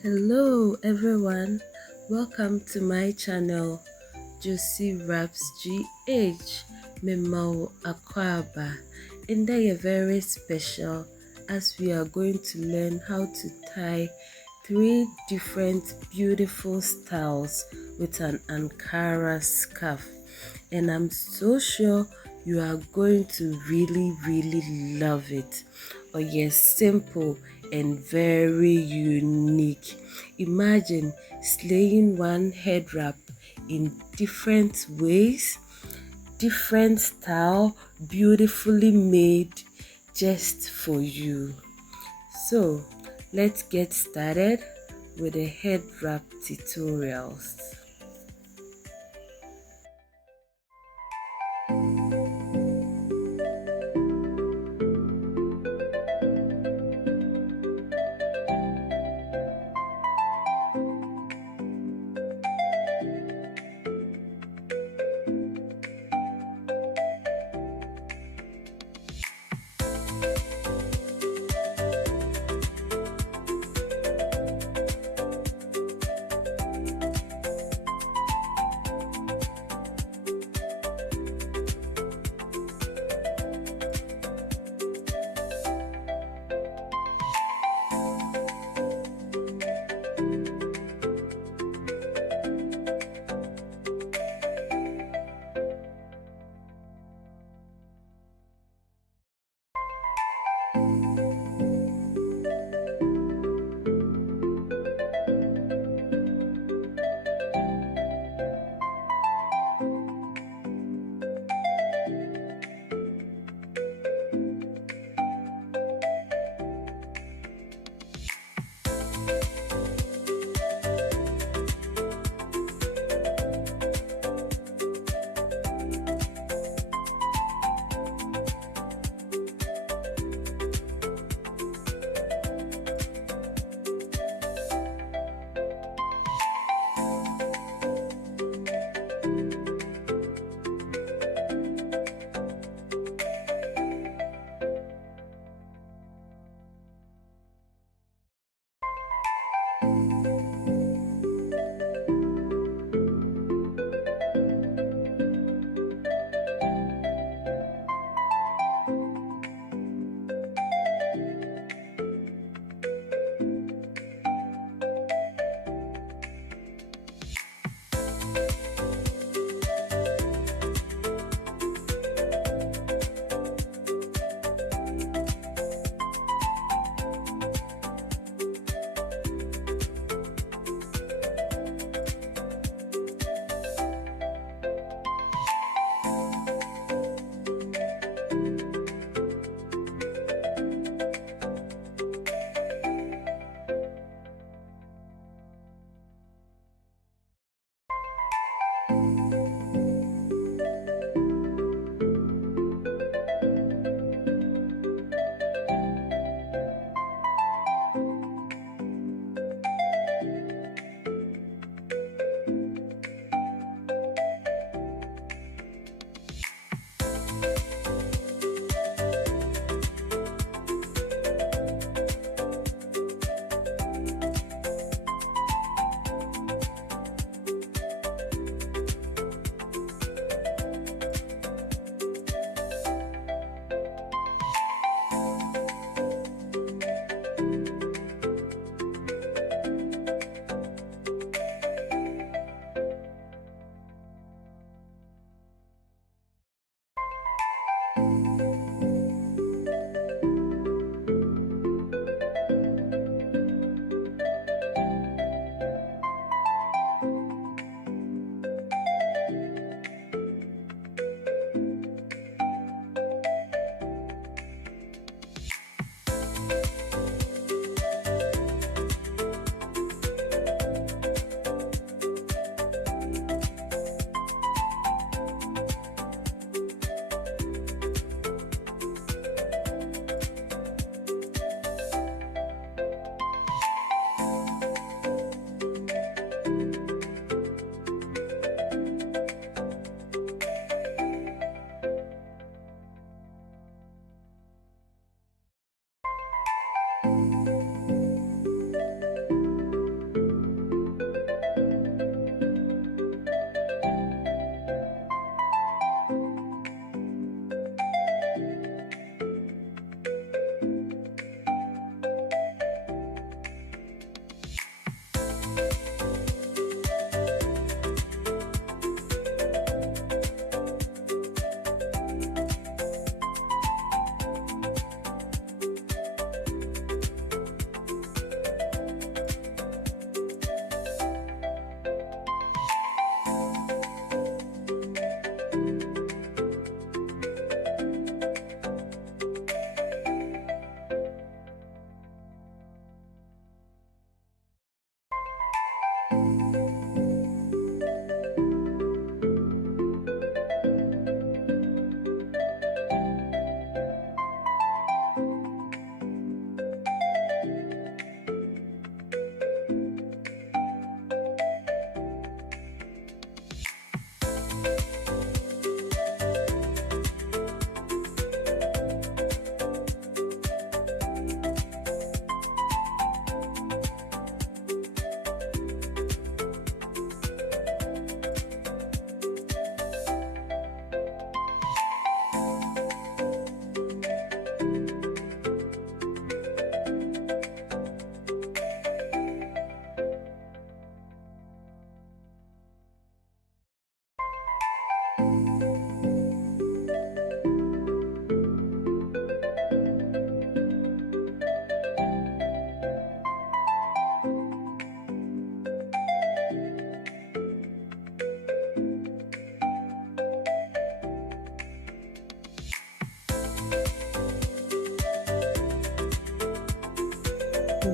Hello everyone, welcome to my channel Josie Raps GH Memao Akwaba, and they are very special as we are going to learn how to tie 3 different beautiful styles with an Ankara scarf, and I'm so sure you are going to really love it. Oh yes, simple and very unique. Imagine slaying one head wrap in different ways, different style, beautifully made just for you. So let's get started with the head wrap tutorials.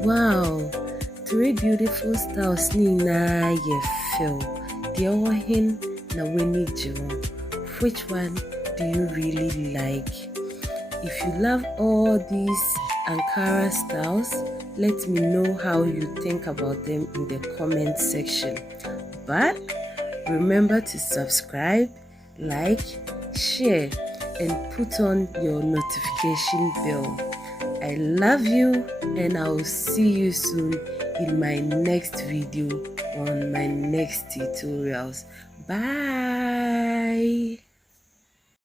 Wow, three beautiful styles nina ye feel. The other hin na weni jiwo. Which one do you really like? If you love all these Ankara styles, let me know how you think about them in the comment section. But remember to subscribe, like, share, and put on your notification bell. I love you, and I will see you soon in my next video on my next tutorials. Bye.